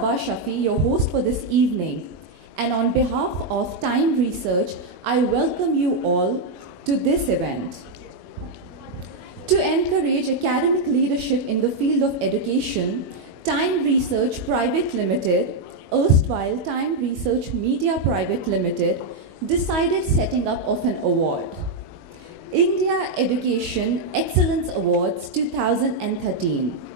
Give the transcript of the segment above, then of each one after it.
Sabah Shafi, your host for this evening. And on behalf of Time Research, I welcome you all to this event. To encourage academic leadership in the field of education, Time Research Private Limited, erstwhile Time Research Media Private Limited, decided setting up of an award. India Education Excellence Awards 2013.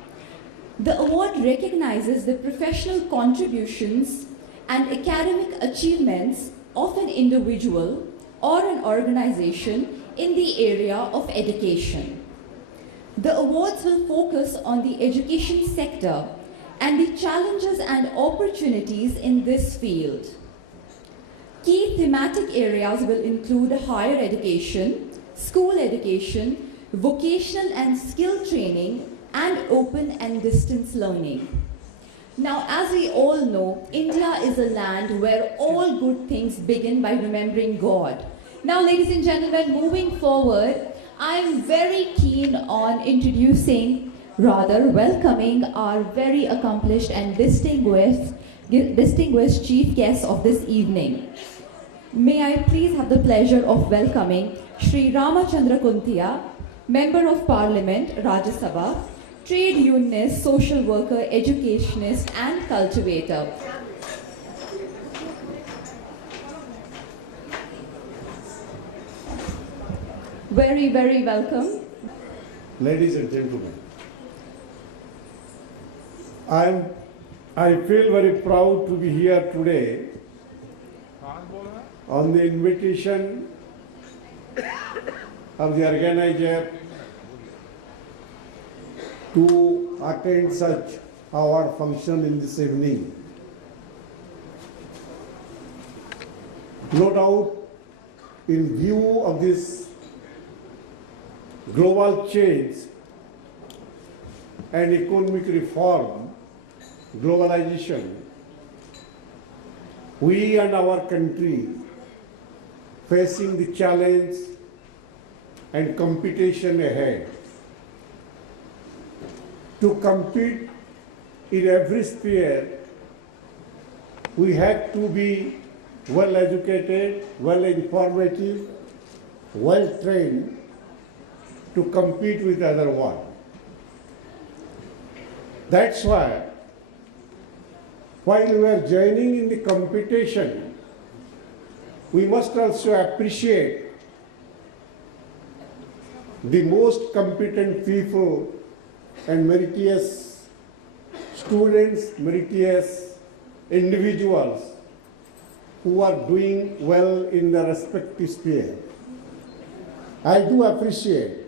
The award recognizes the professional contributions and academic achievements of an individual or an organization in the area of education. The awards will focus on the education sector and the challenges and opportunities in this field. Key thematic areas will include higher education, school education, vocational and skill training, and open and distance learning. Now, as we all know, India is a land where all good things begin by remembering God. Now, ladies and gentlemen, moving forward, I'm very keen on welcoming our very accomplished and distinguished chief guest of this evening. May I please have the pleasure of welcoming Shri Ramachandra Kuntia, Member of Parliament, Rajya Sabha, trade unionist, social worker, educationist, and cultivator. Very, very welcome. Ladies and gentlemen, I feel very proud to be here today on the invitation of the organizer to attend such award function in this evening. No doubt, in view of this global change and economic reform, globalization, we and our country facing the challenge and competition ahead. To compete in every sphere, we have to be well educated, well informative, well trained to compete with the other one. That's why, while we are joining in the competition, we must also appreciate the most competent people and meritorious students, meritorious individuals who are doing well in their respective sphere. I do appreciate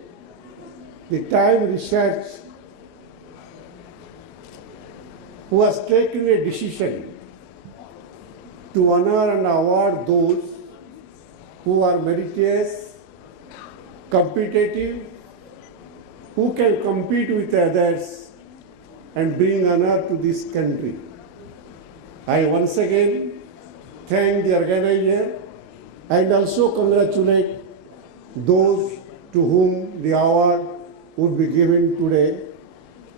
the Time Research who has taken a decision to honor and award those who are meritorious, competitive, who can compete with others and bring honor to this country. I once again thank the organizer and also congratulate those to whom the award would be given today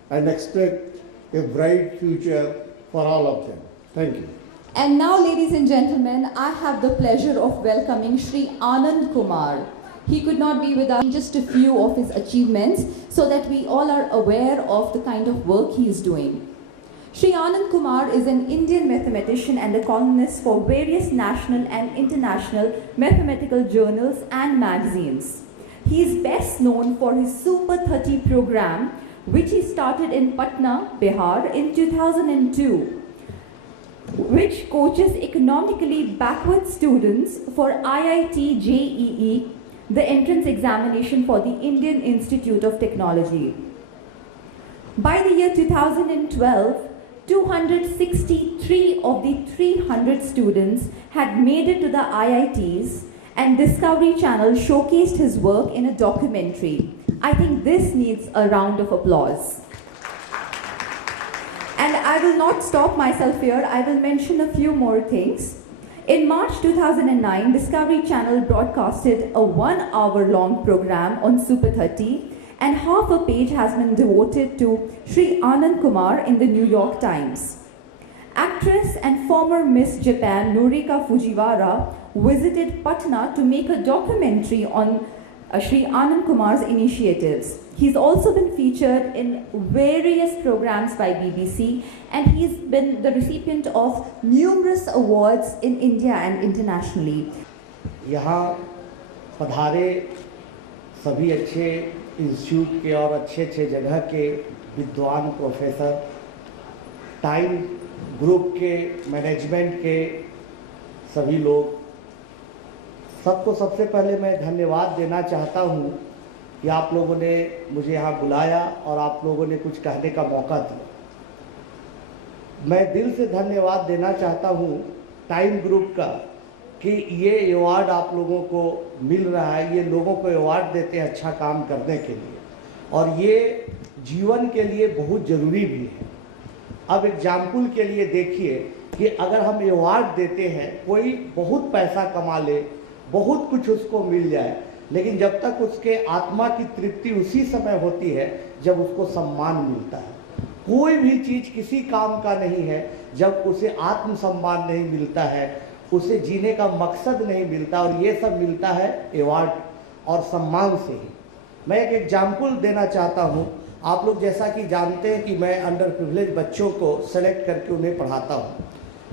and expect a bright future for all of them. Thank you. And now, ladies and gentlemen, I have the pleasure of welcoming Shri Anand Kumar. He could not be with us, just a few of his achievements, so that we all are aware of the kind of work he is doing. Shri Anand Kumar is an Indian mathematician and a columnist for various national and international mathematical journals and magazines. He is best known for his Super 30 program, which he started in Patna, Bihar in 2002, which coaches economically backward students for IIT JEE, the entrance examination for the Indian Institute of Technology. By the year 2012, 263 of the 300 students had made it to the IITs, and Discovery Channel showcased his work in a documentary. I think this needs a round of applause. And I will not stop myself here. I will mention a few more things. In March 2009, Discovery Channel broadcasted a 1-hour-long program on Super 30, and half a page has been devoted to Shri Anand Kumar in the New York Times. Actress and former Miss Japan Norika Fujiwara visited Patna to make a documentary on Sri Anand Kumar's initiatives. He's also been featured in various programs by BBC, and he's been the recipient of numerous awards in India and internationally. यहाँ पधारे सभी अच्छे इंस्टीट्यूट के और अच्छे अच्छे जगह के विद्वान प्रोफेसर, टाइम ग्रुप के मैनेजमेंट के सभी लोग, सबको सबसे पहले मैं धन्यवाद देना चाहता हूँ कि आप लोगों ने मुझे यहाँ बुलाया और आप लोगों ने कुछ कहने का मौका दिया। मैं दिल से धन्यवाद देना चाहता हूँ टाइम ग्रुप का कि ये अवार्ड आप लोगों को मिल रहा है। ये लोगों को अवार्ड देते हैं अच्छा काम करने के लिए, और ये जीवन के लिए बहुत ज़रूरी भी है। अब एग्जाम्पल के लिए देखिए कि अगर हम अवार्ड देते हैं, कोई बहुत पैसा कमा ले, बहुत कुछ उसको मिल जाए, लेकिन जब तक उसके आत्मा की तृप्ति उसी समय होती है जब उसको सम्मान मिलता है। कोई भी चीज़ किसी काम का नहीं है जब उसे आत्म सम्मान नहीं मिलता है, उसे जीने का मकसद नहीं मिलता, और ये सब मिलता है अवार्ड और सम्मान से ही। मैं एक एग्जाम्पल देना चाहता हूँ। आप लोग जैसा कि जानते हैं कि मैं अंडर प्रिविलेज बच्चों को सेलेक्ट करके उन्हें पढ़ाता हूँ।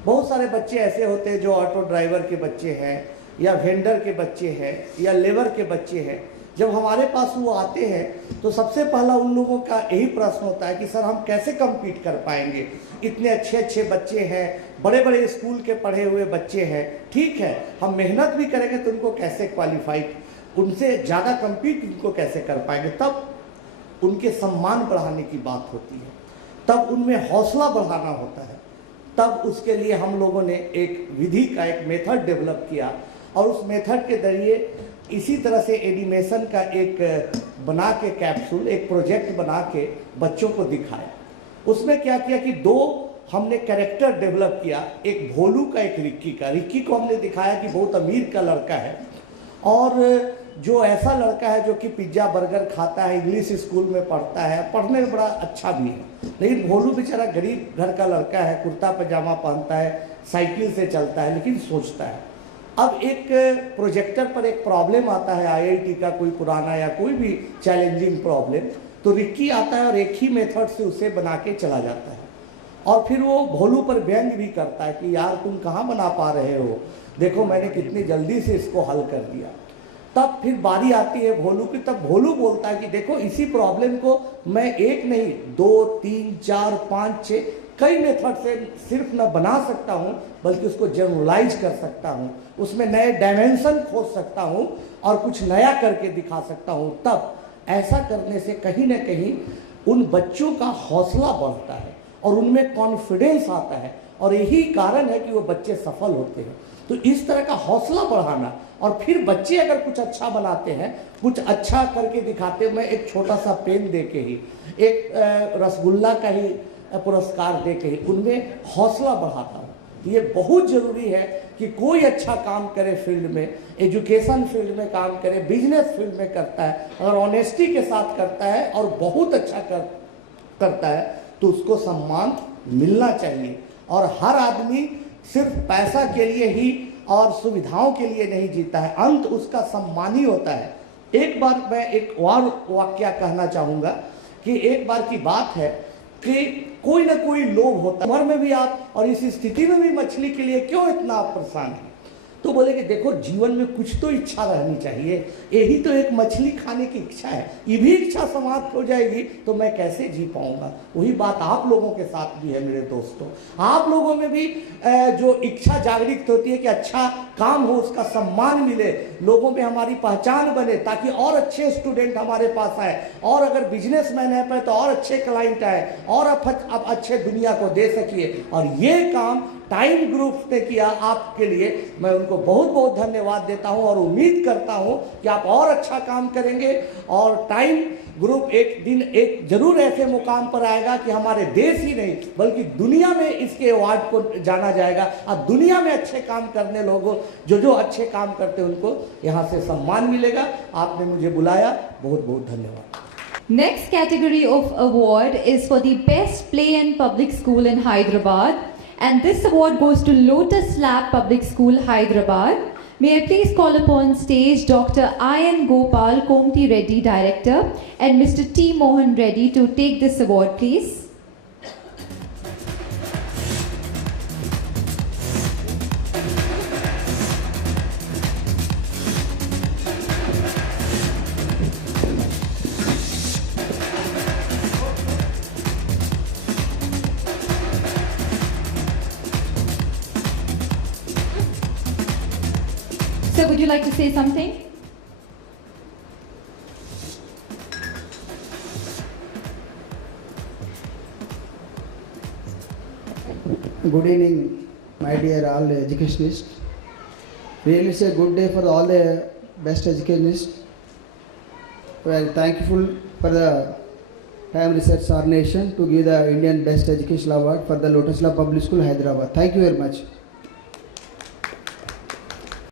बहुत सारे बच्चे ऐसे होते हैं जो ऑटो ड्राइवर के बच्चे हैं, या वेंडर के बच्चे हैं, या लेबर के बच्चे हैं। जब हमारे पास वो आते हैं तो सबसे पहला उन लोगों का यही प्रश्न होता है कि सर हम कैसे कम्पीट कर पाएंगे, इतने अच्छे अच्छे बच्चे हैं, बड़े बड़े स्कूल के पढ़े हुए बच्चे हैं, ठीक है हम मेहनत भी करेंगे तो उनको कैसे क्वालिफाई, उनसे ज़्यादा कम्पीट उनको कैसे कर पाएंगे। तब उनके सम्मान बढ़ाने की बात होती है, तब उनमें हौसला बढ़ाना होता है। तब उसके लिए हम लोगों ने एक विधि का एक मेथड डेवलप किया, और उस मेथड के जरिए इसी तरह से एनिमेशन का एक बना के कैप्सूल, एक प्रोजेक्ट बना के बच्चों को दिखाया। उसमें क्या किया कि दो हमने कैरेक्टर डेवलप किया, एक भोलू का, एक रिक्की का। रिक्की को हमने दिखाया कि बहुत अमीर का लड़का है, और जो ऐसा लड़का है जो कि पिज्ज़ा बर्गर खाता है, इंग्लिश स्कूल में पढ़ता है, पढ़ने में बड़ा अच्छा भी है, लेकिन भोलू बेचारा गरीब घर का लड़का है, कुर्ता पजामा पहनता है, साइकिल से चलता है, लेकिन सोचता है। अब एक प्रोजेक्टर पर एक प्रॉब्लम आता है आईआईटी का, कोई पुराना या कोई भी चैलेंजिंग प्रॉब्लम, तो रिक्की आता है और एक ही मेथड से उसे बना के चला जाता है, और फिर वो भोलू पर व्यंग भी करता है कि यार तुम कहाँ बना पा रहे हो, देखो मैंने कितनी जल्दी से इसको हल कर दिया। तब फिर बारी आती है भोलू की, तब भोलू बोलता है कि देखो इसी प्रॉब्लम को मैं एक नहीं 2, 3, 4, 5, 6 कई मेथड से सिर्फ न बना सकता हूँ, बल्कि उसको जनरलाइज कर सकता हूँ, उसमें नए डायमेंशन खोज सकता हूँ और कुछ नया करके दिखा सकता हूँ। तब ऐसा करने से कहीं ना कहीं उन बच्चों का हौसला बढ़ता है और उनमें कॉन्फिडेंस आता है, और यही कारण है कि वो बच्चे सफल होते हैं। तो इस तरह का हौसला बढ़ाना, और फिर बच्चे अगर कुछ अच्छा बनाते हैं, कुछ अच्छा करके दिखाते हैं, मैं एक छोटा सा पेन दे के ही, एक रसगुल्ला का ही पुरस्कार दे के ही उनमें हौसला बढ़ाता हूँ। ये बहुत ज़रूरी है कि कोई अच्छा काम करे फील्ड में, एजुकेशन फील्ड में काम करे, बिजनेस फील्ड में करता है, अगर ऑनेस्टी के साथ करता है और बहुत अच्छा करता है तो उसको सम्मान मिलना चाहिए। और हर आदमी सिर्फ पैसा के लिए ही और सुविधाओं के लिए नहीं जीता है, अंत उसका सम्मान ही होता है। एक बार मैं एक और वाक्य कहना चाहूँगा कि एक बार की बात है कि कोई ना कोई लोभ होता है, उम्र में भी आप और इस स्थिति में भी मछली के लिए क्यों इतना आप परेशान हैं। तो बोले कि देखो जीवन में कुछ तो इच्छा रहनी चाहिए, यही तो एक मछली खाने की इच्छा है, ये भी इच्छा समाप्त हो जाएगी तो मैं कैसे जी पाऊंगा। वही बात आप लोगों के साथ भी है मेरे दोस्तों, आप लोगों में भी जो इच्छा जागृत होती है कि अच्छा काम हो, उसका सम्मान मिले, लोगों में हमारी पहचान बने, ताकि और अच्छे स्टूडेंट हमारे पास आए, और अगर बिजनेसमैन है पे तो और अच्छे क्लाइंट आए, और अब अच्छे दुनिया को दे सकिए। और ये काम टाइम ग्रुप ने किया आपके लिए, मैं उनको बहुत बहुत धन्यवाद देता हूं, और उम्मीद करता हूं कि आप और अच्छा काम करेंगे, और टाइम ग्रुप एक दिन एक जरूर ऐसे मुकाम पर आएगा कि हमारे देश ही नहीं बल्कि दुनिया में इसके अवार्ड को जाना जाएगा, और दुनिया में अच्छे काम करने लोगों जो अच्छे काम करते हैं उनको यहाँ से सम्मान मिलेगा। आपने मुझे बुलाया, बहुत बहुत धन्यवाद। Next category of award is for the best play in public school in Hyderabad, And this award goes to Lotus Lab Public School, Hyderabad. May I please call upon stage Dr. I.N. Gopal Komti Reddy, Director, and Mr. T. Mohan Reddy to take this award, please. Sir, would you like to say something? Good evening, my dear all educationists. Really, it's a good day for all the best educationists. We are thankful for the Time Research Organization to give the Indian Best Educational Award for the Lotus Lab Public School, Hyderabad. Thank you very much.